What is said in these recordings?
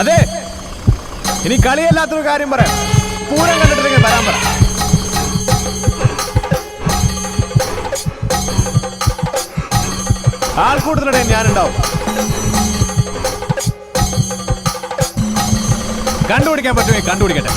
അതെ, ഇനി കളിയല്ലാത്തൊരു കാര്യം പറയാം. പൂരം കണ്ടിട്ടില്ലെങ്കിൽ വരാൻ പറ. ആൾക്കൂട്ടത്തിനിടെ ഞാനുണ്ടാവും. കണ്ടുപിടിക്കാൻ പറ്റുമേ കണ്ടുപിടിക്കട്ടെ.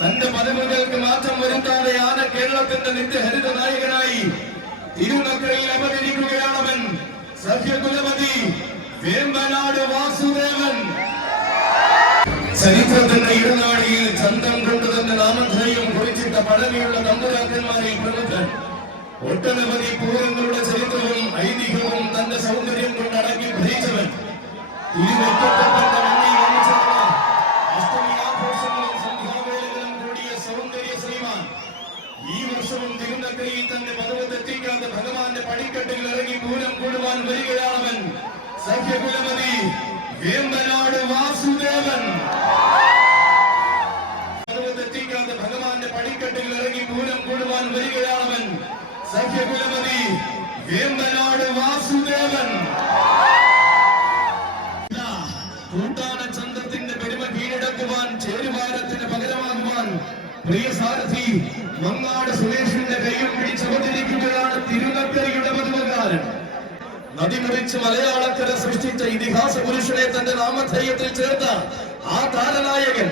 തന്റെ പദവികൾക്ക് മാറ്റം വരുത്താതെയാണ് കേരളത്തിന്റെ നിത്യഹരിത നായകനായി തിരുനക്കരയിൽ അവതരിക്കുകയാണവൻ. സഖ്യകുലപതി വേമ്പനാട് വാസുദേവൻ. ചരിത്രത്തിന്റെ ഇടനാഴിയിൽ ചന്തം കൊണ്ട് തന്നെ നാമധേയം കുറിച്ചിട്ട പഴമയുള്ള തമ്പുരാക്കന്മാരിൽ പ്രമുഖൻ. ഒട്ടനവധി പൂരങ്ങളുടെ ചരിത്രവും ഐതിഹ്യവും തന്റെ സൗന്ദര്യം കൊണ്ട് അടക്കി ഭരിച്ചവൻ. ഇരുവറ്റപ്പെട്ട മണ്ണിൽ വന്നിച്ചേർന്ന അഷ്ടമി ആഘോഷങ്ങളും സന്ധ്യാവേളകളും കൂടിയ സൗന്ദര്യ ശ്രീമാൻ. ഈ വർഷവും തിരുനക്കരയിൽ തന്റെ പദവത്തെത്തിക്കാതെ ഭഗവാന്റെ പടിക്കെട്ടിൽ ഇറങ്ങി പൂരം കൂടുവാൻ വരികയാണവൻ. സഖ്യകുലപതി വേമ്പനാട് വാസുദേവൻ. പദവത്തെത്തിക്കാതെ ഭഗവാന്റെ പടിക്കെട്ടിൽ ഇറങ്ങി പൂരം കൂടുവാൻ വരികയാണവൻ. സഖ്യകുലപതി വേമ്പനാട് വാസുദേവൻ. കൂട്ടാന ചന്തത്തിന്റെ പെരുമ കീഴടക്കുവാൻ, ചേരുവാരത്തിന് പകരമാകുവാൻ പ്രിയ സാരഥി മങ്ങാട് സുരേഷിന്റെ കൈയും പിടിച്ചവതരിക്കുകയാണ് തിരുനക്കരയുടെ പതിവുകാരൻ. നദിമുറിച്ച് മലയാളക്കര സൃഷ്ടിച്ച ഇതിഹാസ പുരുഷനെ തന്റെ നാമധേയത്തിൽ ചേർത്ത ആ താരനായകൻ.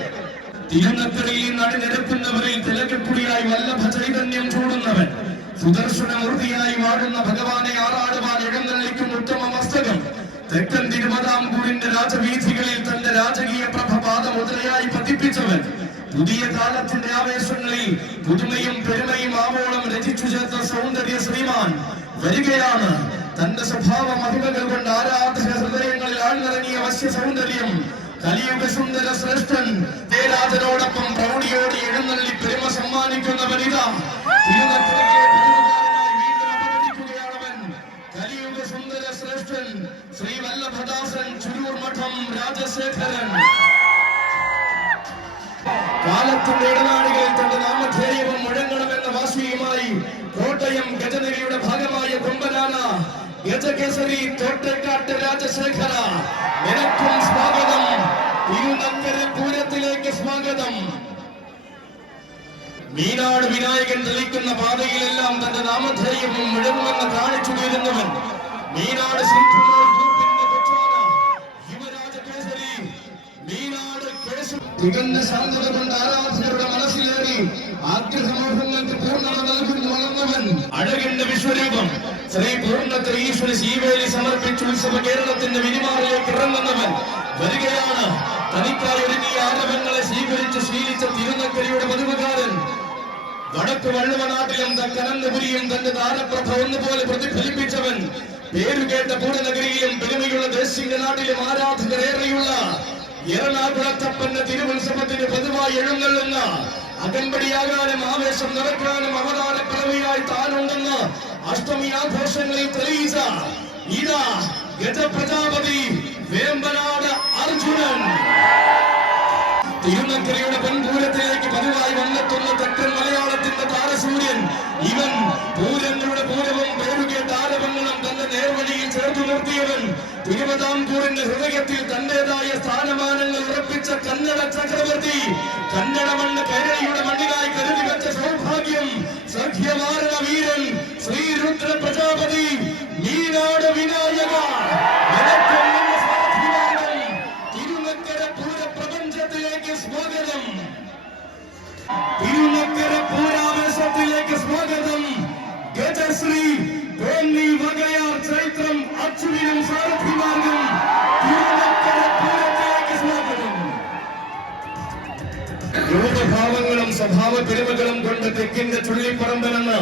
തിരുനക്കരയിൽ നടിനിരക്കുന്നവരിൽ തിലകക്കുടിയായി വല്ലഭ ചൈതന്യം ചൂടുന്നവൻ. സുദർശനമൂർത്തിയായി വാഴുന്ന ഭഗവാനെ ആറാടുവാൻ എഴുന്നള്ളിക്കും ഉത്തമ മസ്തകം. തെക്കൻ തിരുവിതാംകൂറിന്റെ രാജവീഥികളിൽ തന്റെ രാജകീയ പ്രഭ പാദമുദ്രയായി പതിപ്പിച്ചവൻ. പുതിയ കാലത്തിന്റെ ആവേശങ്ങളിൽ പുതുമയും പെരുമയും ആവോളം രചിച്ചു ചേർത്ത സൗന്ദര്യ ശ്രീമാൻ വരികയാണ്. തന്റെ സ്വഭാവ മഹിമകൾ കൊണ്ട് ആരാധക ഹൃദയങ്ങളിൽ ആഴ്ന്നിറങ്ങിയ വശ്യ സൗന്ദര്യം കലിയുഗ സുന്ദര ശ്രേഷ്ഠൻ ദേരാജനോടൊപ്പം പ്രൗഢിയോടെ എഴുന്നള്ളി പെരുമ സമ്മാനിക്കുന്നവനിതാ തിരുനക്കരയിലെ പതിവുകാരനായി വീണ്ടും അവതരിക്കുകയാണവൻ. കലിയുഗ സുന്ദര ശ്രേഷ്ഠൻ ശ്രീ വല്ലഭദാസൻ ചുരൂർ മഠം രാജശേഖരൻ. കാലത്തിന്റെ ഇടനാഴികളിൽ തന്റെ നാമധേയവും മുഴങ്ങണമെന്ന വാശിയുമായി കോട്ടയം ഗജനഗിരിയുടെ ഭാഗമായ കൊമ്പനാന ഗജകേസരി തോട്ടേക്കാട്ട് രാജശേഖര, നിനക്കും സ്വാഗതം. തിരുനക്കര പൂരത്തിലേക്ക് സ്വാഗതം. മീനാട് വിനായകൻ തെളിക്കുന്ന പാതയിലെല്ലാം തന്റെ നാമധേയവും മുഴങ്ങുമെന്ന് കാണിച്ചു തീരുന്നവൻ. മീനാട് യുവരാജകേസരി മീനാട് തികഞ്ഞ ശാന്തത കൊണ്ട് ആരാധകരുടെ മനസ്സിലേറി ആഗ്രഹമോഹങ്ങൾക്ക് പൂർണ്ണത നൽകുന്നു വളർന്നവൻ. അഴകിന്റെ വിശ്വരൂപം ശ്രീ പൂർണ്ണത്ര ഈശ്വര ശീവേലി സമർപ്പിച്ച് ഉത്സവ കേരളത്തിന്റെ വിരിമാറിലേക്ക് ഇറങ്ങുന്നവൻ വരികയാണ്. തനിക്കായി ഒരുങ്ങിയ ആരവങ്ങളെ സ്വീകരിച്ച് ശീലിച്ച തിരുനക്കരയുടെ പതിവുകാരൻ. വടക്ക് വള്ളുവനാട്ടിലും കനന്തപുരിയും തന്റെ താരപ്രഭ ഒന്നുപോലെ പ്രതിഫലിപ്പിച്ചവൻ. പേരുകേട്ട പൂരനഗരിയിലും പെരുമയുള്ള ദേശിംഗ നാട്ടിലും ആരാധകരേറെയുള്ള എറണാകുളത്തപ്പന്റെ തിരുവുത്സവത്തിന് പതിവായി എഴുന്നള്ളുന്ന അകമ്പടിയാകാനും ആവേശം നിറയ്ക്കാനും അവതാര പിറവിയായി താനുണ്ടെന്ന് അഷ്ടമി ആഘോഷങ്ങളിൽ തെളിയിച്ച ഇതാ ഗജപ്രജാപതി വേമ്പനാട് അർജുനൻ. തിരുനക്കരയുടെ പെൺപൂരത്തിലേക്ക് പതിവായി വന്നെത്തുന്ന തെക്കൻ മലയാളത്തിന്റെ താരസൂര്യൻ ഇവൻ. പൂരങ്ങളുടെ പൂരവും പേരുകേട്ട ആരവങ്ങളും തന്റെ നേർവഴിയിൽ ചേർത്തു നിർത്തിയവൻ. തിരുവിതാംകൂറിന്റെ ഹൃദയത്തിൽ തന്റേതായ സ്ഥാനമാനങ്ങൾ ഉറപ്പിച്ച കന്നഡ ചക്രവർത്തി. കന്നഡ മണ്ണ് കേരളയുടെ മണ്ണിനായി കരുതി വെച്ച സൗഭാഗ്യം. സഖ്യമാരണ വീരൻ ശ്രീ രുദ്ര പ്രജാപതി മീനാട് വിനായക. തിരുനക്കര പൂരപ്രപഞ്ചത്തിലേക്ക് സ്വാഗതം. തിരുനക്കര പൂരാവേശത്തിലേക്ക് സ്വാഗതം. ഗജശ്രീ തോന്നി വകയാർ ചൈത്രം അച്യുതനും സാരഥിമാർക്കും തിരുനക്കര പൂരത്തിലേക്ക് സ്വാഗതം. രൂപഭാവങ്ങളും സ്വഭാവ പെരുമകളും കൊണ്ട് തെക്കിന്റെ ചുള്ളിപ്പറമ്പനെന്ന്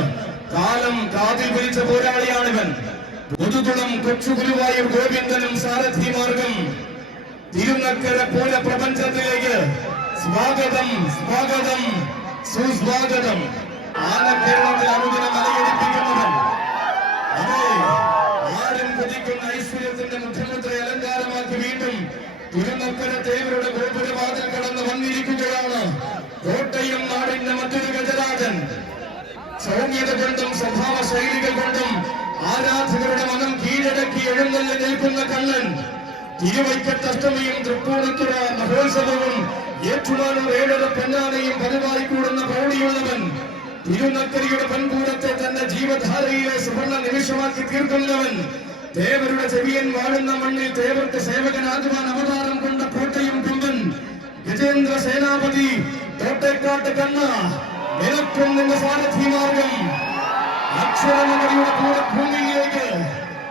കാലം കാതിൽ പിടിച്ച പോരാളിയാണിവൻ. പുതുതുളം കൊച്ചുഗുരുവായൂർ ഗോവിന്ദനും സാരഥിമാർഗം. തിരുനക്കര പൂര പ്രപഞ്ചത്തിലേക്ക് സ്വാഗതം സ്വാഗതം. സുസ്വാഗതം. ആനക്കേരളത്തിൽ അനുദിനം മലയടിപ്പിക്കുന്നവൻ, അതെ, ആരും കൊതിക്കുന്ന ഐശ്വര്യത്തിന്റെ മുഖ്യമന്ത്രി അലങ്കാരമാക്കി വീണ്ടും തിരുനക്കര തേവരുടെ ഗോപുരവാതിൽ കടന്ന് വന്നിരിക്കുകയാണ് കോട്ടയം നാടിന്റെ മറ്റൊരു ഗജരാജൻ. സൗമ്യത കൊണ്ടും സ്വഭാവ ശൈലികൾ കൊണ്ടും ആരാധകരുടെ മനം കീഴടക്കി എഴുന്നള്ളി നിൽക്കുന്ന കണ്ണൻ. തിരുവൈക്കത്തഷ്ടമിയും തൃപ്പൂണിത്തുറ മഹോത്സവവും ഏറ്റുമാനൂർ ഏഴര പെണ്ണാനയും പതിവായി കൂടുന്ന പ്രൗഢിയുള്ളവൻ. തിരുനക്കരിയുടെ പൻപൂരത്തെ തന്റെ ജീവധാരയിലെ സുവർണ നിമിഷമാക്കി തീർക്കുന്നവൻ. ദേവരുടെ ചെവിയൻ വാഴുന്ന മണ്ണിൽ ദേവർക്ക് സേവകനാകുവാൻ അവതാരം കൊണ്ട കോട്ടയം കുമ്പൻ ഗജേന്ദ്ര സേനാപതി തോട്ടേക്കാട്ട് കണ്ണ നിനക്കൊന്നിന്റെ സാരഥി മാർഗം. അക്ഷരനഗരിയുടെ പൂരഭൂമിയിലേക്ക്,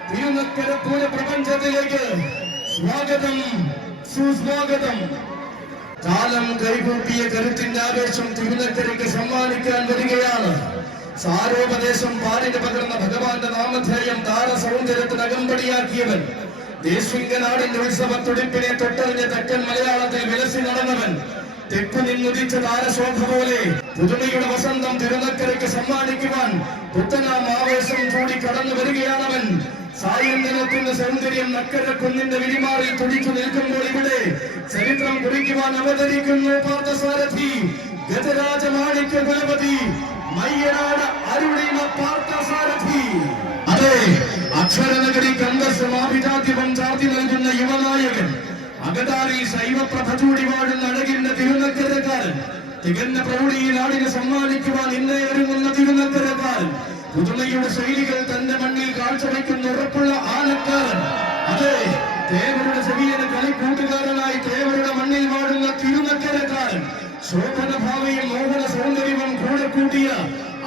തിരുനക്കര പൂര പ്രപഞ്ചത്തിലേക്ക് സ്വാഗതം, സുസ്വാഗതം. കാലം കൈകൂട്ടിയ കരുത്തിന്റെ ആവേശം തിരുനക്കരയ്ക്ക് സമ്മാനിക്കാൻ വരികയാണ്. സാരോപദേശം പാലിന് പകർന്ന ഭഗവാന്റെ നാമധേയം താരസൗന്ദര്യത്തിന് അകമ്പടിയാക്കിയവൻ. ദേശിംഗനാടിന്റെ ഉത്സവത്തുടിപ്പിനെ തൊട്ടറിഞ്ഞ തെക്കൻ മലയാളത്തിൽ വിലസി നടന്നവൻ. തെക്കു നിന്നുദിച്ച താരശോഭ പോലെ പുതുമയുടെ വസന്തം തിരുനക്കരയ്ക്ക് സമ്മാനിക്കുവാൻ പുത്തനാം ആവേശം കൂടി കടന്നു വരികയാണവൻ. സായന്തനത്തിന്റെ സൗന്ദര്യം നക്കര കുന്നിന്റെ വിരിമാറിൽ തുടിച്ചു നിൽക്കുമ്പോൾ ഇവിടെ ചരിത്രം കുറിക്കുവാൻ അവതരിക്കുന്നു പാർത്ഥസാരഥി ഗജരാജ മാണിക്യ കുലപതി മയ്യനാട് അരുളിമ പാർത്ഥസാരഥി. അതെ, അക്ഷരനഗരി കണ്ടസമാഭിജാത്യവൻ ചാർത്തി നൽകുന്ന യുവനായകൻ. അകതാരിൽ ശൈവപ്രഭ ചൂടി വാഴുന്ന അഴകിന്റെ തിരുനക്കരക്കാരൻ. തികഞ്ഞ പ്രൗഢിയിൽ നാടിന് സമ്മാനിക്കുവാൻ ഇന്നേ ഒരുങ്ങുന്ന തിരുനക്കരക്കാരൻ. പുതുമയുടെ ശൈലികൾ തന്റെ മണ്ണിൽ കാഴ്ചവെക്കുന്ന ഉറപ്പുള്ള ആനക്കാരൻ. അതെ, ദേവരുടെ ചെവിയന് കളിക്കൂട്ടുകാരനായി ദേവരുടെ മണ്ണിൽ വാഴുന്ന തിരുനക്കരക്കാരൻ. ശോഭന ഭാവയും മോഹന സൗന്ദര്യവും കൂടെ കൂട്ടിയ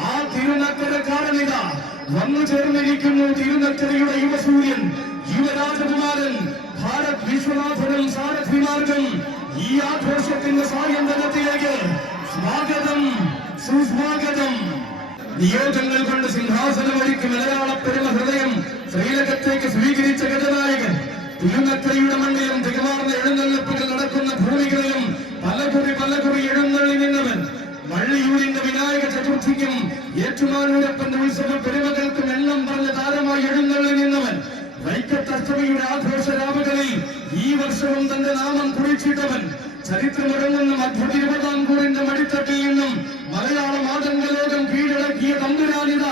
ആ തിരുനക്കരക്കാരനിതാ വന്നു ചേർന്നിരിക്കുന്നു. തിരുനക്കരയുടെ യുവസൂര്യൻ, യുവരാജകുമാരൻ, ഭാരത് വിശ്വനാഥനും സാരഥിമാർഗം. ഈ ആഘോഷത്തിന്റെ സായന്തനത്തിലേക്ക് സ്വാഗതം, സുസ്വാഗതം. നിയോഗങ്ങൾ കൊണ്ട് സിംഹാസനം ഒരുക്കി മലയാള പെരുമ ഹൃദയം ശ്രീലകത്തേക്ക് സ്വീകരിച്ച ഗജനായകൻ. തിരുനക്കരയുടെ മണ്ണിലും തികമാർന്ന എഴുന്നള്ളിപ്പുകൾ നടക്കുന്ന ഭൂമികളിലും പലകുറി എഴുന്നള്ളി നിന്നവൻ. വള്ളിയൂരിന്റെ വിനായക ചതുർത്ഥിക്കും ഏറ്റുമാനൂരപ്പന്റെ ഉത്സവ പെരുമകൾക്കും എണ്ണം പറഞ്ഞ താരമായി എഴുന്നള്ളി നിന്നവൻ. വൈക്കത്തഷ്ടമിയുടെ ആഘോഷ രാവുകളിൽ ഈ വർഷവും തന്റെ നാമം കുറിച്ചിട്ടവൻ. ചരിത്രമുടങ്ങുന്ന മധ്യ തിരുവിതാംകൂറിന്റെ മടിത്തട്ടിൽ നിന്നും മലയാള മാതംഗ ലോകം കീഴടക്കിയ തമ്പുരാനിത.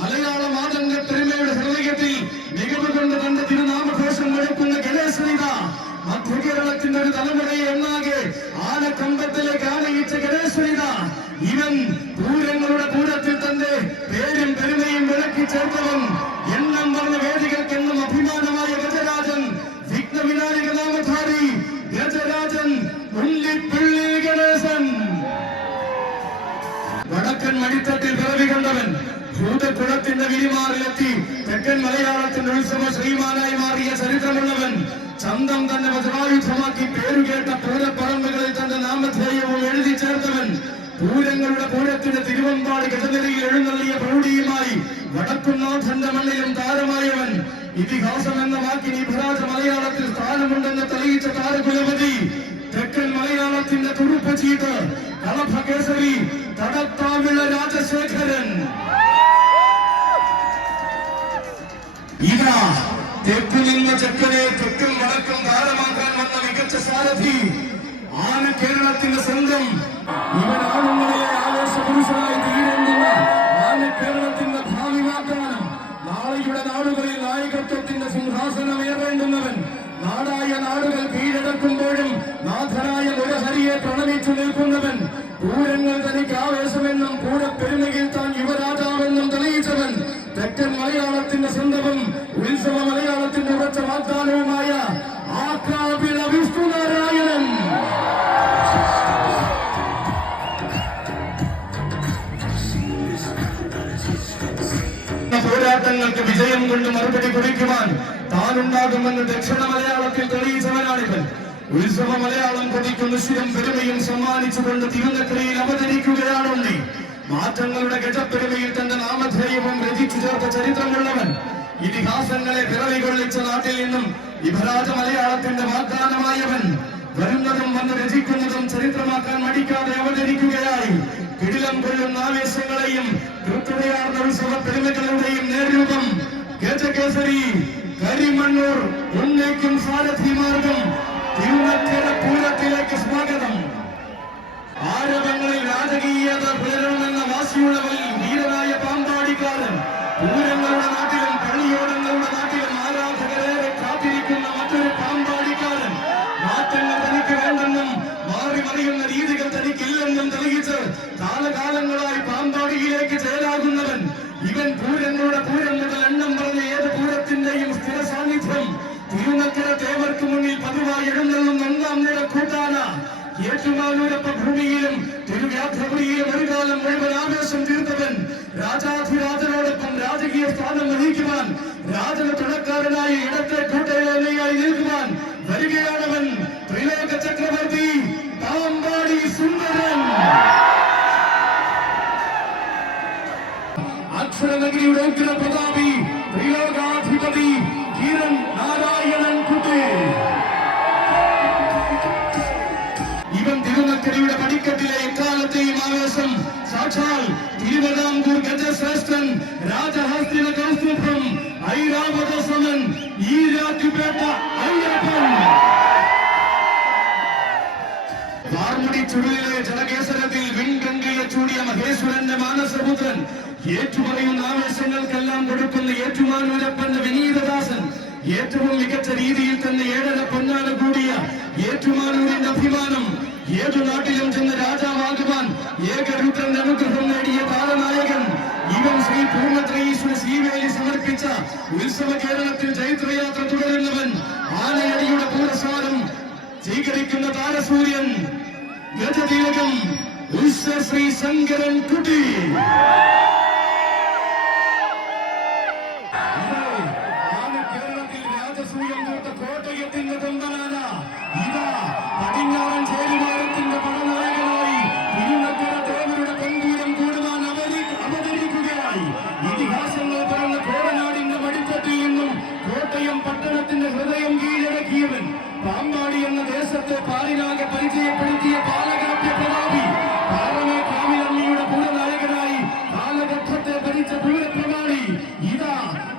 മലയാള മാതംഗ പെരുമയുടെ ഹൃദയത്തിൽ മികവ് കൊണ്ട് തന്റെ തിരുനാമഘോഷം മുഴക്കുന്ന ഗണേശനിത. മധ്യ കേരളത്തിന്റെ ഒരു തലമുറയെ ഒന്നാകെ ആനക്കമ്പത്തിലേക്ക് ആനയിച്ച ഗണേശനിത. ഇവൻ പൂരങ്ങളുടെ പൂരത്തിൽ തന്റെ പേരും പെരുമയും വിളക്കി ചേർത്തവൻ. എണ്ണം പറഞ്ഞ വേദികൾക്കെന്നും അഭിമാനമായ ഗജരാജൻ, വിഘ്ന വിനായക നാമധാരി ഗജരാജൻ ഉള്ളിപ്പിള്ളി ഗണേശൻ. വടക്കൻ മടിത്തട്ടിൽ പിറവി കൊണ്ടവൻ. ഭൂതക്കുളത്തിന്റെ വിരിമാറിലെത്തി തെക്കൻ മലയാളത്തിന്റെ ഉത്സവ ശ്രീമാനായി മാറിയ ചരിത്രമുള്ളവൻ. ചന്തം തന്നെ വജ്രായുധമാക്കി പേരുകേട്ട പൂരപ്പറമ്പുകളിൽ തന്റെ നാമധേയവും എഴുതി ചേർത്തവൻ. പൂരങ്ങളുടെ പൂരത്തിന്റെ തിരുവമ്പാടി ഗജനിരയിൽ എഴുന്നള്ളിയ പ്രൗഢിയുമായി വടക്കുന്നാഥന്റെ മണ്ണിലും താരമായവൻ. ഇതിഹാസം എന്ന വാക്കിന് ഇഭരാജ മലയാളത്തിൽ സ്ഥാനമുണ്ടെന്ന് തെളിയിച്ച താരകുലപതി. തെക്കൻ മലയാളത്തിന്റെ തുറുപ്പ് ചീട്ട് കളഭകേസരി തടത്താവിള രാജശേഖരൻ. ഇതാ തെക്കു നിന്ന ചെക്കനെ തെക്കും വടക്കും താരമാക്കാൻ വന്ന മികച്ച സാരഥി ആന കേരളത്തിന്റെ സ്വന്തം. ഇവൻ ആണുങ്ങളിലെ ആവേശ പുരുഷനായി തീരേണ്ടുന്ന ആന കേരളത്തിന്റെ ഭാവി വാഗ്ദാനം. നാളെയുടെ നാടുകളിൽ നായകത്വത്തിന്റെ സിംഹാസനമേറേണ്ടുന്നവൻ. നാടായ നാടുകൾ കീഴടക്കുമ്പോഴും നാഥനായ മുരഹരിയെ പ്രണമിച്ചു നിൽക്കുന്നവൻ. പൂരങ്ങൾ തനിക്ക് ആവേശമെന്നും പൂരപ്പെരുമയിൽ താൻ യുവരാജാവെന്നും തെളിയിച്ചവൻ. തെക്കൻ മലയാളത്തിന്റെ സ്വന്തവും ഉത്സവ മലയാളത്തിന്റെ ഉറച്ച വാഗ്ദാനവുമായ ആക്രാപില വിഷ്ണുനാരായണൻ. പോരാട്ടങ്ങൾക്ക് വിജയം കൊണ്ട് മറുപടി കുറിക്കുവാൻ താനുണ്ടാകുമെന്ന് ദക്ഷിണ മലയാളത്തിൽ തെളിയിച്ചവനാണിവൻ. ഉത്സവ മലയാളം കൊതിക്കുന്ന സ്ഥിരം പെരുമയും സമ്മാനിച്ചുകൊണ്ട് തിരുനക്കരയിൽ അവതരിക്കുകയാണുണ്ണി. മാറ്റങ്ങളുടെ ഗജപ്പെരുമയിൽ തന്റെ നാമധേയവും രചിച്ചു ചേർത്ത ചരിത്രമുള്ളവൻ. ഇതിഹാസങ്ങളെ പിറവി കൊള്ളിച്ച നാട്ടിൽ നിന്നും ഇഭരാജ മലയാളത്തിന്റെ വാഗ്ദാനമായവൻ. വരുന്നതും വന്ന് രചിക്കുന്നതും ചരിത്രമാക്കാൻ മടിക്കാതെ അവതരിക്കുകയായി കിടിലം കൊള്ളുന്ന ആവേശങ്ങളെയും കൃത്യതയാർന്ന ഉത്സവ പെരുമകളുടെയും നേരൂപം ഗജകേസരി കരിമണ്ണൂർ ഉന്നയിക്കും സാരഥി മാർഗം തിരുനക്കര പൂരത്തിലേക്ക് സ്വാഗതം. ആരവങ്ങളിൽ രാജകീയത പുലരണമെന്ന വാശിയുള്ളവൽ വീരനായ പാമ്പാടിക്കാരൻ പൂരങ്ങളുടെ നാട്ടിലും പള്ളിയോടങ്ങളുടെ നാട്ടിലും ആരാധകരേറെ കാത്തിരിക്കുന്ന മറ്റൊരു പാമ്പാടിക്കാരൻ. മാറ്റങ്ങൾ തനിക്ക് വേണ്ടെന്നും മാറി മറിയുന്ന രീതികൾ തനിക്കില്ലെന്നും തെളിയിച്ച് കാലകാലങ്ങളായി പാമ്പാടിയിലേക്ക് ചേരാകുന്നവൻ ഇവൻ. പൂരങ്ങളുടെ പൂരം മുതൽ എണ്ണം പറഞ്ഞ ഏത് പൂരത്തിന്റെയും സ്ഥിര സാന്നിധ്യം. തിരുനക്കര തേവർക്ക് മുന്നിൽ പതിവായി എഴുന്നള്ളുന്ന ഒന്നാം നിര കൂട്ടാന. ഏറ്റുമാനൂരപ്പ ഭൂമിയിലും തിരുവ്യാഘ്രപുരിയിലും ഒരു കാലം മുഴുവൻ ആവേശം തീർത്തവൻ. രാജാധിരാജനോടൊപ്പം രാജകീയ സ്ഥാനം വഹിക്കുവാൻ രാജന തുണക്കാരനായി ഇടത്തെ കൂട്ടയിലെയായി നിൽക്കുവാൻ വരികയാണവൻ. ത്രിലോക ചക്രവർത്തി പാമ്പാടി സുന്ദരൻ. അക്ഷരനഗരിയുടെ ഉഗ്ര പ്രതാപി ത്രിലോകാധിപതി കിരൺ നാരായണൻ കുട്ടി. ഇവൻ തിരുനക്കരയുടെ പടിക്കെട്ടിലെ എക്കാലത്തെയും ആവേശം. സാക്ഷാൽ തിരുവിതാംകൂർ ഗജശ്രേഷ്ഠൻ രാജഹസ്തിന കൗസ്തുഭം ഐരാവത സമൻ ഈരാറ്റുപേട്ട അയ്യപ്പൻ. വാർമുടി ചുരുളിലെ ജലകേസരത്തിൽ വിൺഗംഗയെ ചൂടിയ മഹേശ്വരന്റെ മാനസപുത്രൻ. ഏറ്റുപറയുന്ന ആവേശങ്ങൾക്കെല്ലാം കൊടുക്കുന്ന ഏറ്റുമാനൂരപ്പന്റെ വിനീതദാസൻ. ഏറ്റവും മികച്ച രീതിയിൽ തന്നെ 7.5 പൊന്നാന കൂടിയ ഏറ്റുമാനൂരിന്റെ അഭിമാനം. ഏതു നാട്ടിലും ചെന്ന് രാജാവാകുവാൻ ഏകരുദ്രന്റെ അനുഗ്രഹം നേടിയ താരനായകൻ ഇവൻ. ശ്രീ പൂർണ്ണത്രയീശ്വര ശ്രീവേലി സമർപ്പിച്ച ഉത്സവ കേരളത്തിൽ ചൈത്രയാത്ര തുടരുന്നവൻ. ആനയടിയുടെ പുരസ്കാരം സ്വീകരിക്കുന്ന താരസൂര്യൻ ഗജതിലകം ശ്രീ ശങ്കരൻ കുട്ടി. കോട്ടയത്തിന്റെ കൊമ്പനാന ഇതാ പടിഞ്ഞാറൻ ചേരുമാരത്തിന്റെ പടനായകനായി തിരുനക്കര തേവരുടെ പെൺപൂരം കൂടുവാൻ അവതരിക്കുകയായി. ഇതിഹാസങ്ങൾ പറഞ്ഞ കോടനാടിന്റെ മടിത്തട്ടിൽ നിന്നും കോട്ടയം പട്ടണത്തിന്റെ ഹൃദയം കീഴടക്കിയവൻ. പാമ്പാടി എന്ന ദേശത്തെ പാലിനാകെ പരിചയപ്പെടുത്തിയ പാലകാപ്യ പ്രതാപി. പാറമേ കാവിലമ്മിയുടെ പൂരനായകനായി കാലഘട്ടത്തെ ഭരിച്ച പൂരപ്രമാണി. ഇതാ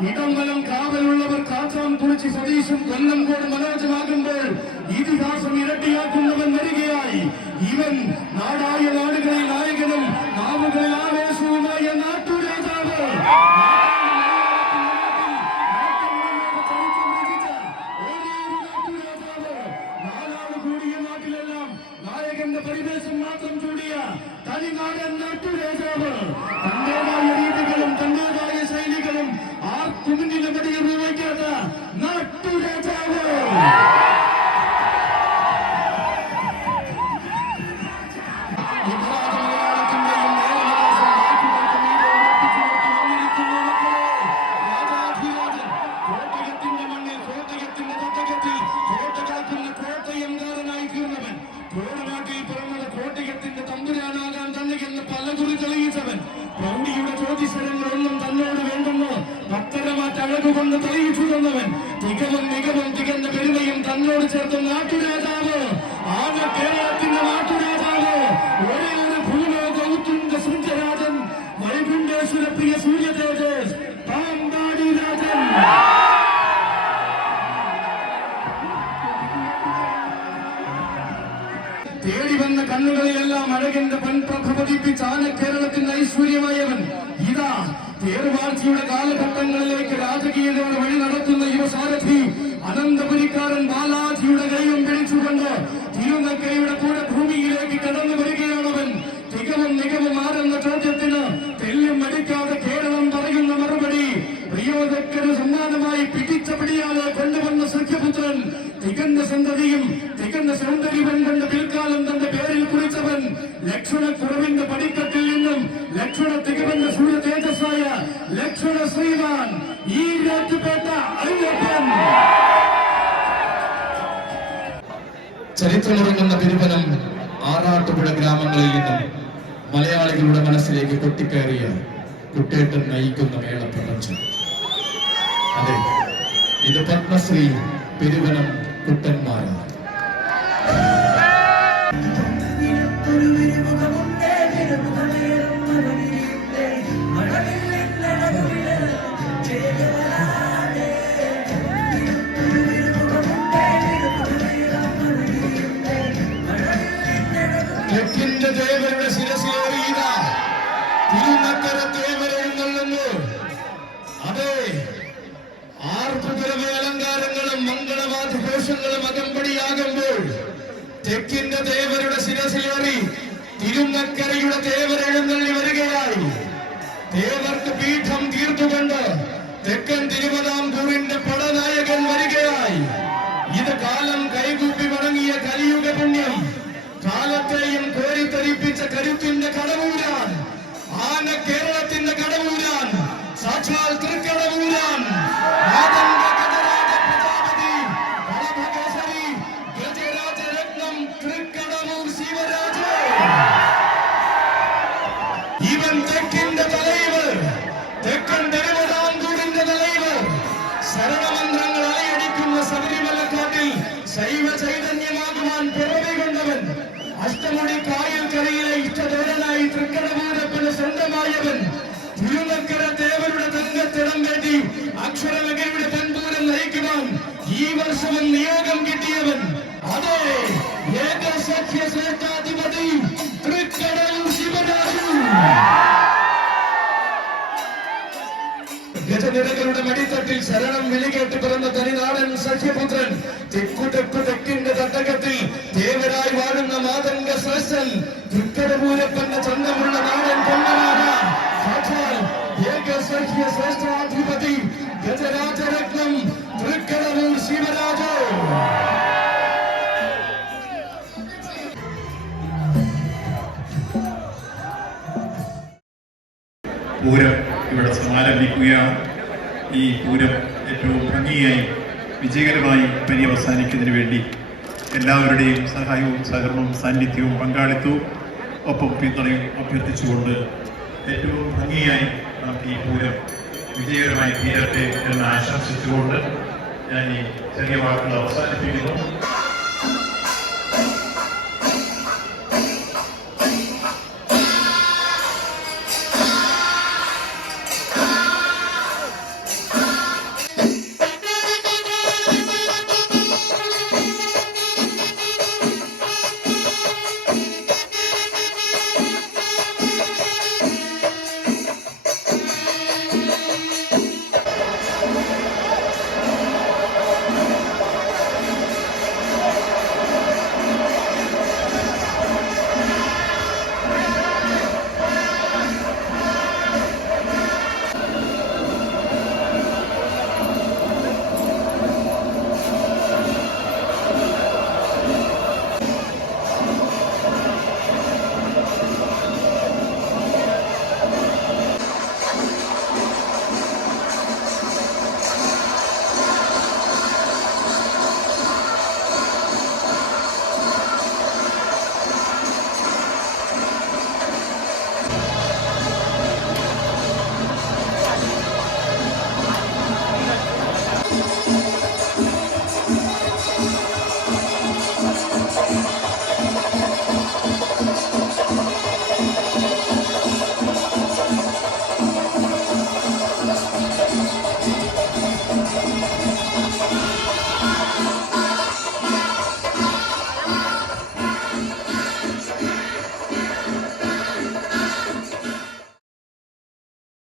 ഇടംവലം കാവലുള്ളവർ കാച്ചാൻ കുറിച്ച് സതീശും കൊല്ലംകോട് മനോജമാകുമ്പോൾ ഇതിഹാസം ഇരട്ടിയാക്കുന്നവൻ വരികയായി. ഇവൻ നാടായ നാടുകളിൽ നായകനും നാവുകളിൽ ആവേശവുമായ നാട്ടുരാജാവ്. നാലാള് കൂടിയ നാട്ടിലെല്ലാം നായകന്റെ പരിവേശം മാത്രം ചൂടിയ തനിനാടൻ നാട്ടുരാജാവ്. തന്റേതായ രീതികളും തന്റേതായ ശൈലികളും ആർക്കുമുന്നിലും ഉപയോഗിക്കാത്ത നാട്ടുരാജാവ്. കോട്ടയത്തിന്റെ മണ്ണിൽ കോട്ടയത്തിന്റെ തട്ടകത്തിൽ കോട്ട കാക്കുന്ന കോട്ടയംകാരനായി തീർന്നവൻ. കോടനാട്ടിൽ പിറന്നത് കോട്ടയത്തിന്റെ തമ്പുരാനാകാൻ തന്നെ എന്ന് പലകുറി തെളിയിച്ചവൻ. പ്രൗഢിയുടെ ജ്യോതിഷരങ്ങളൊന്നും തന്നോട് വേണ്ടെന്ന് ഭക്തരമാറ്റഴകുകൊണ്ട് തെളിയിച്ചു തന്നവൻ. തികവും മികവും തികഞ്ഞ പെരുമയും തന്നോട് ചേർത്ത നാട്ടുരാജാവ്. ആന കേരളത്തിന്റെ നാട്ടുരാജാവ്. ഒരേ ഒരു ഭൂലോക ഉത്തുംഗ സൂര്യരാജൻ വൈകുണ്ഠേശ്വര പ്രിയ സൂര്യതേജസ് പാമ്പാടി രാജൻ. തേടി വന്ന കണ്ണുകളിലെല്ലാം അഴകന്റെ പൻപ്രഭ പതിപ്പിച്ച ആന കേരളത്തിന്റെ ഐശ്വര്യമായവൻ. ഇതാ തേർവാഴ്ചയുടെ കാലഘട്ടങ്ങളിലേക്ക് രാജകീയതയോടെ വഴി നടത്തുന്ന യുവസാരഥി അനന്തപുരിക്കാരൻ ബാലാജിയുടെ കൈയും പിടിച്ചുകൊണ്ട് തിരുനക്കരയുടെ പൂരഭൂമിയിലേക്ക് കടന്നു വരികയാണവൻ. തികവും മികവും ആരെന്ന ചോദ്യത്തിന് തെല്ലും മടിക്കാതെ കേരളം പറയുന്ന മറുപടി. പ്രിയോദക്കന് സമ്മാനമായി പിടിച്ച പിടിയാലെ കൊണ്ടുവന്ന സഖ്യപുത്രൻ. തികഞ്ഞ സന്തതിയും തികഞ്ഞ സൗന്ദര്യവും കൊണ്ട് പിൽക്കാലം തന്റെ പേരിൽ കുറിച്ചവൻ. ലക്ഷണക്കുറവിന്റെ പടിക്കട്ടിൽ നിന്നും ലക്ഷണ തികവന്റെ സൂര്യ തേജസ്സായ ലക്ഷണ ശ്രീമാൻ ഈരാറ്റുപേട്ട അയ്യപ്പൻ. ചരിത്രമുറങ്ങുന്ന പെരുവനം ആറാട്ടുപുഴ ഗ്രാമങ്ങളിൽ നിന്നും മലയാളികളുടെ മനസ്സിലേക്ക് കൊട്ടിക്കയറിയ കുട്ടേട്ടൻ നയിക്കുന്ന മേളപ്രപഞ്ചം. അതെ, ഇത് പത്മശ്രീ പെരുവനം കുട്ടന്മാരാണ്. ഒരു തൂണക്കരയുടെ തേവരെഴുന്നള്ളി വരികയായി. തേവർക്ക് പീഠം തീർത്തുകൊണ്ട് തെക്കൻ തിരുവിതാംകൂറിന്റെ പടനായകൻ വരികയായി. ഇത് കാലം കൈകൂപ്പി വണങ്ങിയ കലിയുഗ പുണ്യം, കാലത്തെയും കോരിത്തരിപ്പിച്ച കരുത്തിന്റെ കടവൂരാൻ, ആന കേരളത്തിന്റെ കടവൂരാൻ, സാക്ഷാൽ തൃക്കടവൂരാൻ, ഗജരാജരത്നം തൃക്കടവൂർ ശിവരാജ. ഇവൻ തെക്കിന്റെ തലൈവർ, തെക്കൻ തിരുവിതാംകൂറിന്റെ തലൈവർ. ശരണമന്ത്രങ്ങൾ അലയടിക്കുന്ന ശബരിമലക്കാട്ടിൽ ശൈവ ചൈതന്യമാകുവാൻ പിറവി കൊണ്ടവൻ, അഷ്ടമുടി കായൽ കരയിലെ ഇഷ്ടതോരനായി തൃക്കടവൂരപ്പന് സ്വന്തമായവൻ, തിരുനക്കര ദേവരുടെ തങ്കത്തിടം വേണ്ടി അക്ഷരമകയുടെ പെൺപൂരം നയിക്കുവാൻ ഈ വർഷവും നിയോഗം കിട്ടിയവൻ. അതെ, ഏകസഖ്യ ശ്രേഷ്ഠാധിപതി തൃക്കടവൂർ ശിവരാജു. ഗജനിരകളുടെ മടിത്തട്ടിൽ ശരണം വിളികേട്ട് പിറന്ന തനിനാടൻ സഖ്യപുത്രൻ, തെക്കിന്റെ തട്ടകത്തിൽ ദേവരായി വാഴുന്ന മാതംഗ ശ്രേഷ്ഠൻ, തൃക്കടവൂരപ്പന്റെ ചന്തമുള്ള നാടൻ കൊല്ലനാഥ, സാക്ഷാൽ ഏകസഖ്യ ശ്രേഷ്ഠാധിപതി ഗജരാജരത്നം തൃക്കടവൂർ ശിവരാജു. പൂരം ഇവിടെ സമാരംഭിക്കുകയാണ്. ഈ പൂരം ഏറ്റവും ഭംഗിയായി വിജയകരമായി പര്യവസാനിക്കുന്നതിന് വേണ്ടി എല്ലാവരുടെയും സഹായവും സഹകരണവും സാന്നിധ്യവും പങ്കാളിത്തവും ഒപ്പം പിന്തുണയും അഭ്യർത്ഥിച്ചുകൊണ്ട് ഏറ്റവും ഭംഗിയായി നമുക്ക് ഈ പൂരം വിജയകരമായി തീരട്ടെ എന്ന് ആശംസിച്ചുകൊണ്ട് ഞാൻ ഈ ചെറിയ വാക്കുകൾ അവസാനിപ്പിക്കുന്നു.